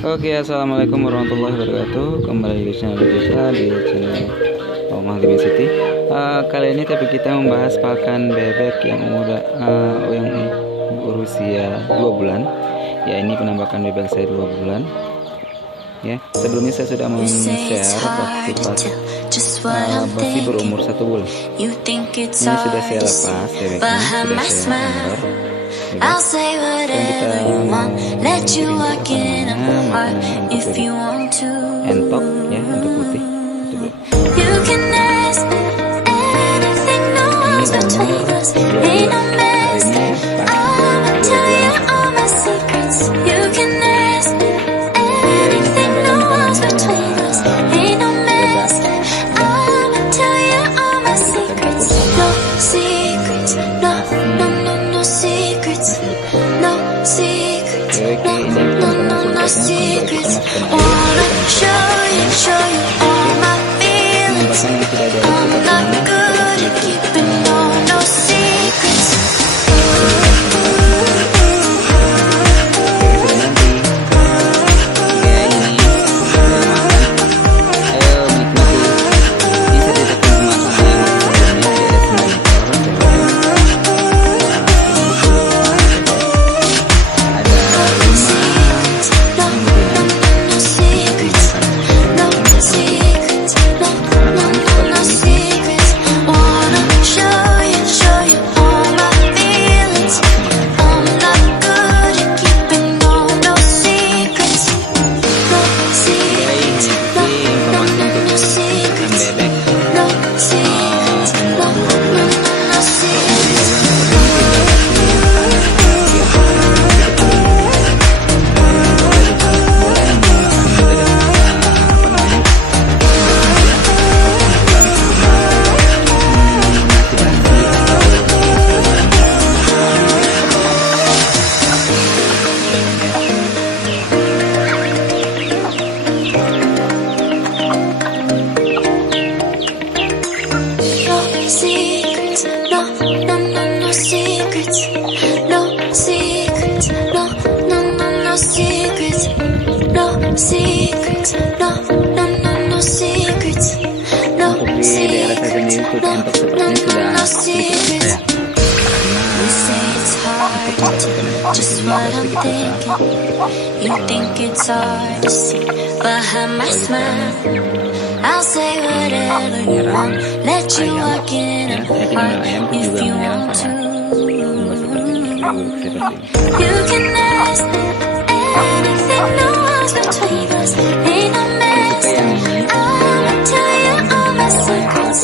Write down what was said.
Oke, assalamualaikum warahmatullahi wabarakatuh. Kembali di channel kita di channel Omah Living City. Kali ini tapi kita membahas pakan bebek yang yang berusia 2 bulan. Ya, ini penampakan bebek saya 2 bulan. Ya, sebelumnya saya sudah men-share waktu pas masih berumur 1 bulan. Ini sudah saya lepas bebeknya, sudah saya umur. I'll say whatever you want, let you walk in my heart if you want to. Entok ya, entok putih. You can ask anything, no one's between us. Ain't no mess. I'ma tell you all my secrets. You can ask anything, no one's between us. Ain't no mess. I'ma tell you all my secrets. No secrets, no secrets. No secrets, no secrets. Wanna show you all my feelings. I'm not good at keeping no secrets. Just what I'm thinking. You think it's hard to see behind my smile. I'll say whatever you want, let you walk in my heart if you want to. You can ask anything, no one's between us. Ain't no mess. I'ma tell you all my secrets.